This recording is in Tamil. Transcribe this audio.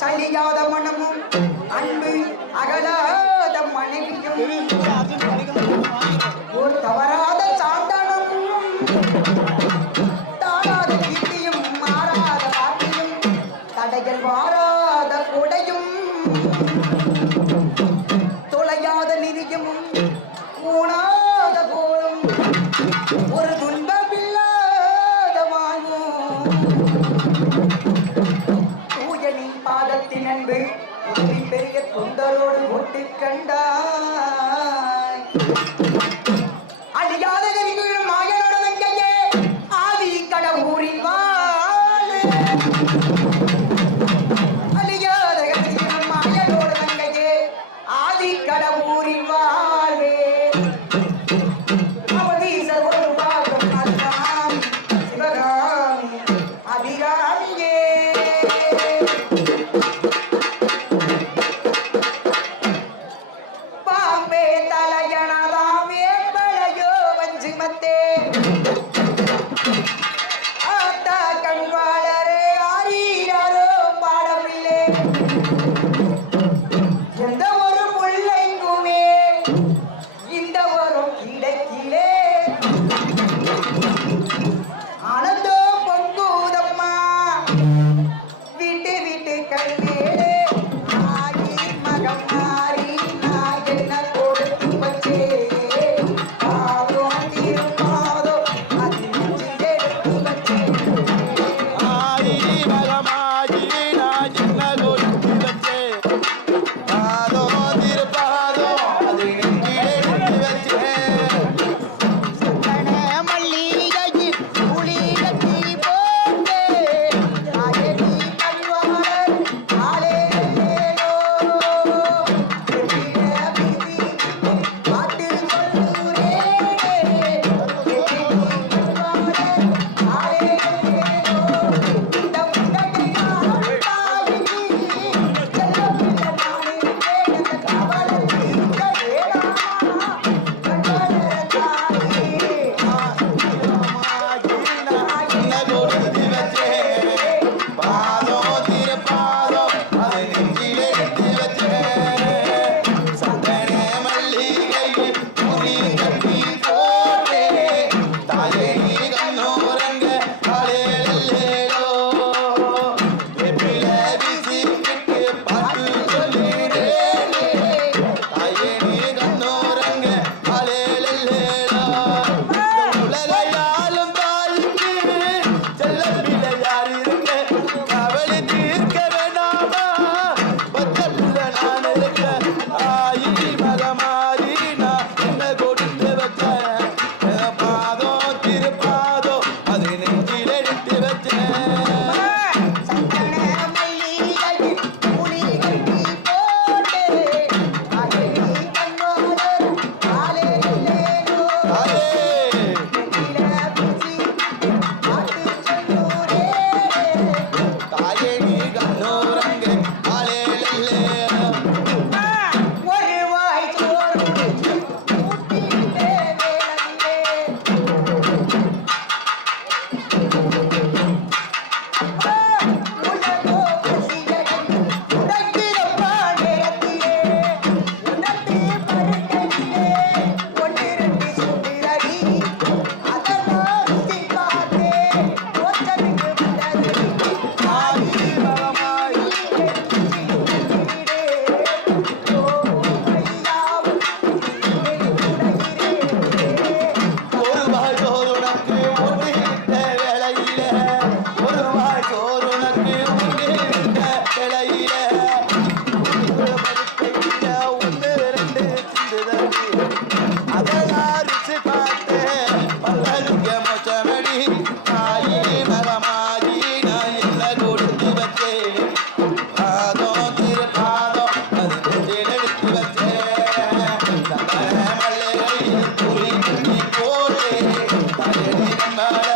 சலியாத மனமும் அன்பு அகலாத மனைவியும் ஒரு தவறாத சாந்தனமும் தாழாத கீர்த்தியும் மாறாத வாக்கியும் தடைகள் வாராத கொடையும் தொலையாத நிதியமும் ஊனாத போலும் ஒரு துன்பமில்லாத வாழ்வும் தூயனின் பாதத்தின் அன்பு பெரிய தொண்டரோடு ஒட்டு கண்டாய் அழியாத நெறிகளும் மாயனோட வெங்கையே ஆதி கடவுரின் வாழ அழியாத நெறிகளும் மாயனோட வெங்கையே ஆதி கடவுரின் வாழ்வே அவதீசர் ஒரு பாகம் அதுதான் சிவகாமி அபிராமியே பாம்பே தலையணதாமே பழையோ வஞ்சிமத்தே ஆத்தா கண்வாளரே ஆரீரோ பாடமில்லே எந்த ஒரு முல்லைக்குமே இந்த ஒரு கிடைக்கிலே ஆனந்தோ பொங்குதம்மா வீட்டு வீட்டு கல்வேலே ஆகி மகம் மாறி நான் என்ன கொடுத்து வச்சே பாதோ திருப்பாதோ அது நெஞ்சில் எடுத்து வச்சே ஆயி மகமாயி நான் என்ன கொடுத்து வச்சே பாதோ திருப்பாதோ அது நெஞ்சில் எடுத்து வச்சே சந்தன மல்லிகையில் புளி கட்டி போட்டே ஆயடி கண்வாளர் ஆளேலோ எதிர பிதி பாட்டு சொல்லுரே எதிரி கண்வாளர் ஆளேலோ இந்த உலகை ஆண்டாய் செல்லப்பிள்ள நானே வேடந்த காவலர் இருக்க வேளாமா கண்வாளர் தாயே என்ன கொடுத்து வச்சே பாதோ திருப்பாதோ அது நெஞ்சில் எடுத்து வச்சே சந்தன மல்லிகையில் புலி கட்டி போட்டே தாயே நீ கண்ணோரங்க அலேலேலோ வெப்பில விசிக்கிட்டு பாட்டு சொல்லிடே தாயே நீ கண்ணோரங்க அலேலேலோ உலகையாலும் தாய்க்கு செல்ல பிள்ளை யார் இருக்க கவலை தீர்க்க வேண்டாமா பத்த பிள்ளை நான் இருக்க ஆயி மகமாரி நான் என்ன கொடுத்து வச்சேன் பாதோ திருப்பாதோ அது நெஞ்சில் எடுத்து வச்சேன் சந்தன மல்லிகையில் புளி கட்டி போட்டே ஆயடி கண்வாளர் ஆளேலோ தாயே எதிர பிதி பாட்டு சொல்லுரே தாயே நீ கண்ணோரங்க ஆலேலே ஒரு வாய் சோறு ஊட்டிட்டே வேளையிலே உலகோ பசியடைந்து உடைக்கிறப்பா நேரத்திலே உணர்ந்து பருக்கையிலே ஒன்றிரண்டு சுண்டிரடி அதெல்லாம் ருசி பார்த்தே ஒற்றனுக்கு வந்தது ஆயி மகமாயி ஒரு வாய் சோறுனக்கு ஒன்றிருந்த வேளையில ஒரு வாய் சோறுனக்கு ஒன்றிருந்த வேளையில படுக்கையில ஒன்று ரெண்டு சிந்துதடி அதெல்லாம் ருசி பார்த்து பல்லருக்க மொச்சமடி ஆயி மகமாயி நான் என்ன கொடுத்து வச்சேன் பாதோ திருப்பாதோ அது நெஞ்சில் எடுத்து வச்சேன் சந்தன மல்லிகையில் புலி கட்டி போட்டே தலையடி கண்ணால